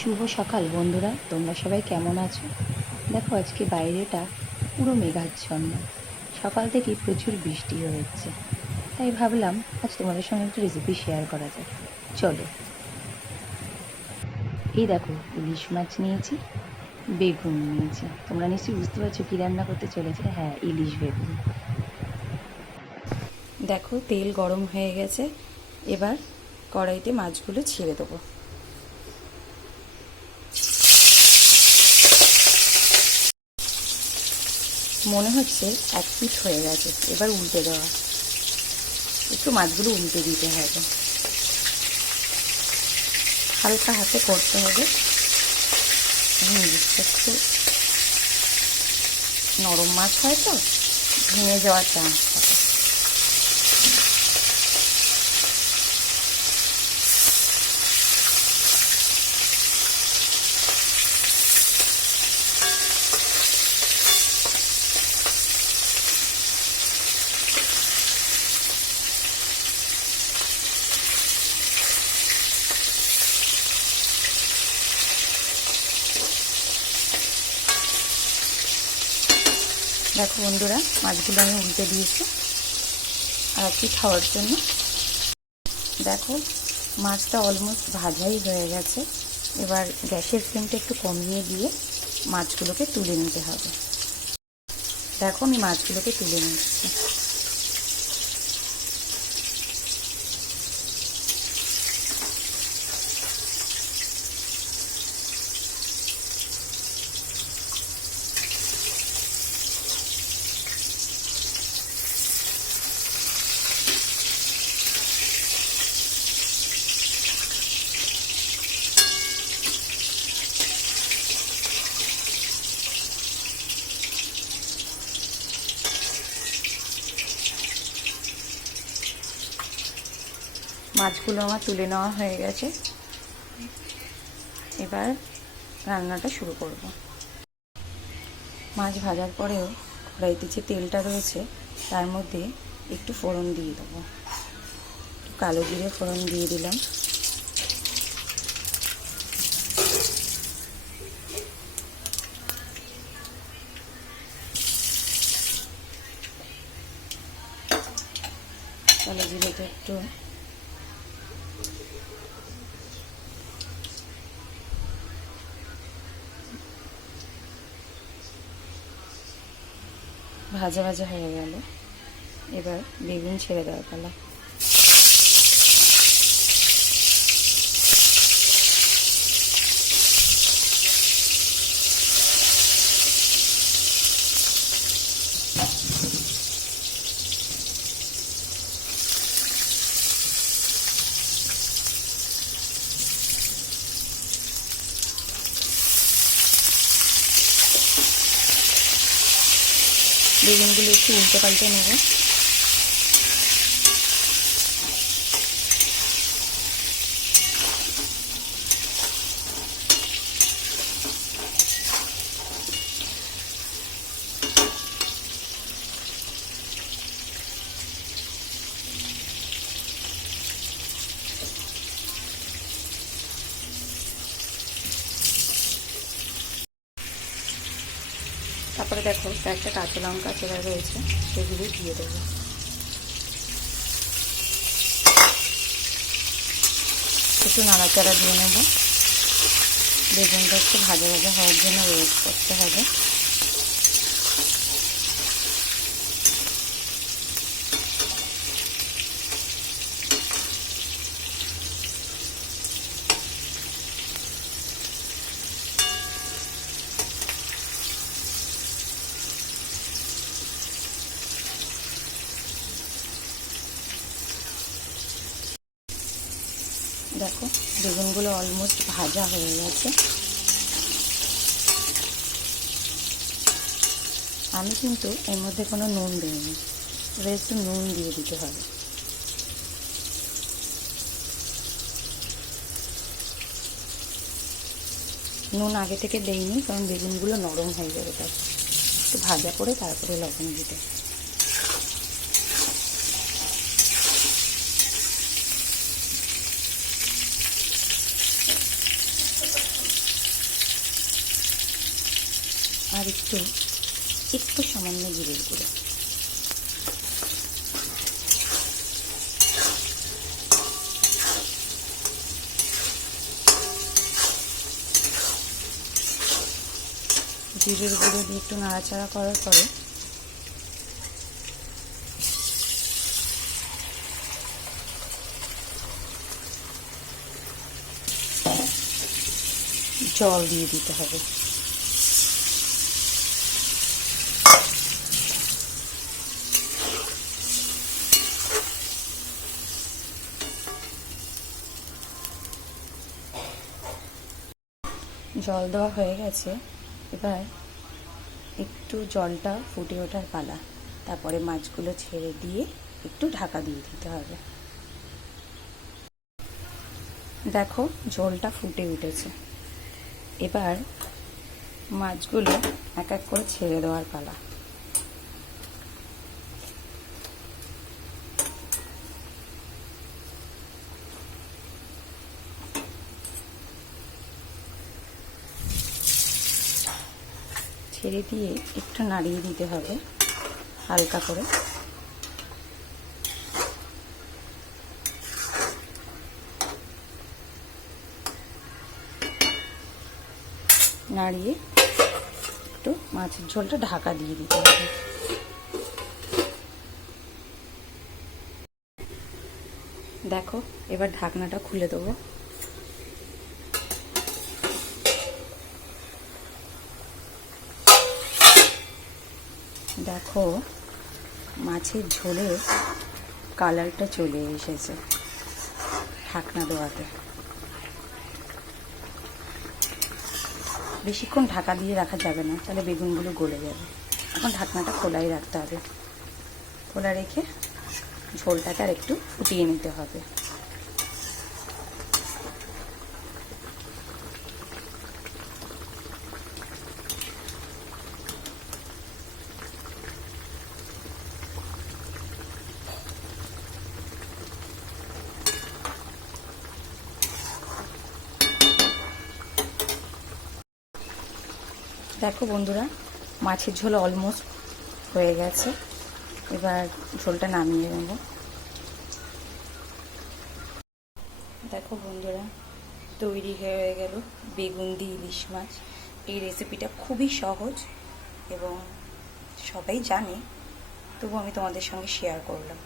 শুভ সকাল বন্ধুরা, তোমরা সবাই কেমন আছো? দেখো আজকে বাইরেটা পুরো মেঘাচ্ছন্ন। সকাল থেকেই প্রচুর বৃষ্টি হচ্ছে, তাই ভাবলাম আজ তোমাদের সঙ্গে একটু রেসিপি শেয়ার করা যাক। চলো, এই দেখো ইলিশ মাছ নিয়েছি, বেগুন নিয়েছি। তোমরা নিশ্চয়ই বুঝতে পারছো কী রান্না করতে চলেছে। হ্যাঁ, ইলিশ বেগুন। দেখো তেল গরম হয়ে গেছে, এবার কড়াইতে মাছগুলো ছেড়ে দেবো। মনে হচ্ছে এক পিঠ হয়ে গেছে, এবার উল্টে দেওয়া। একটু মাছগুলো উল্টে দিতে হবে, হালকা হাতে করতে হবে। একটু নরম মাছ হয় তো ভেঙে যাওয়ার চান্স থাকে। দেখো বন্ধুরা, মাছগুলো আমি উল্টে দিয়েছি আর একটু খাওয়ার জন্য। দেখো মাছটা অলমোস্ট ভাজাই হয়ে গেছে। এবার গ্যাসের ফ্লেমটা একটু কমিয়ে দিয়ে মাছগুলোকে তুলে নিতে হবে। দেখো আমি মাছগুলোকে তুলে নিচ্ছি। মাছগুলো আমার তুলে নেওয়া হয়ে গেছে, এবার রান্নাটা শুরু করব। মাছ ভাজার পরেও কড়াইতে যে তেলটা রয়েছে তার মধ্যে একটু ফোড়ন দিয়ে দেবো। একটু কালো জিরে ফোড়ন দিয়ে দিলাম। কালো জিরেটা একটু ভাজা ভাজা হয়ে গেল, এবার বেগুন ছেড়ে দেওয়া পালা। বেগুনগুলো একটু উল্টে পাল্টে নেব। তারপরে দেখো একটা কাঁচা লঙ্কা চেরা রয়েছে, সেগুলি দিয়ে দেবো। একটু নাড়াচাড়া দিয়ে নেব। বেগুনটা একটু ভাজা ভাজা হওয়ার জন্য ওয়েট করতে হবে। দেখো বেগুনগুলো অলমোস্ট ভাজা হয়ে গেছে। আমি কিন্তু এর মধ্যে কোনো নুন দিইনি, একটু নুন দিয়ে দিতে হবে। নুন আগে থেকে দেইনি, কারণ বেগুনগুলো নরম হয়ে যাবে, তার একটু ভাজা করে তারপরে লবণ দিতে। আর একটু সামান্য জিরের গুঁড়ো। জিরের গুঁড়ো দিয়ে একটু নাড়াচাড়া করার পরে জল দিয়ে দিতে হবে। জল দেওয়া হয়ে গেছে, এবার একটু জলটা ফুটে ওঠার পালা। তারপরে মাছগুলো ছেড়ে দিয়ে একটু ঢাকা দিয়ে দিতে হবে। দেখো জলটা ফুটে উঠেছে, এবার মাছগুলো এক এক করে ছেড়ে দেওয়ার পালা। ছেড়ে দিয়ে একটু নাড়িয়ে দিতে হবে হালকা করে। নাড়িয়ে একটু মাছের ঝোলটা ঢাকা দিয়ে দিতে হবে। দেখো এবার ঢাকনাটা খুলে দেবো। দেখো মাছের ঝোলের কালারটা চলে এসেছে ঢাকনা দেওয়াতে। বেশিক্ষণ ঢাকা দিয়ে রাখা যাবে না, তাহলে বেগুনগুলো গলে যাবে। এখন ঢাকনাটা খোলাই রাখতে হবে। খোলা রেখে ঝোলটাকে আর একটু ফুটিয়ে নিতে হবে। দেখো বন্ধুরা, মাছের ঝোল অলমোস্ট হয়ে গেছে। এবার ঝোলটা নামিয়ে নেব। দেখো বন্ধুরা, তৈরি হয়ে গেল বেগুন দিয়ে ইলিশ মাছ। এই রেসিপিটা খুবই সহজ এবং সবাই জানে, তবু আমি তোমাদের সঙ্গে শেয়ার করলাম।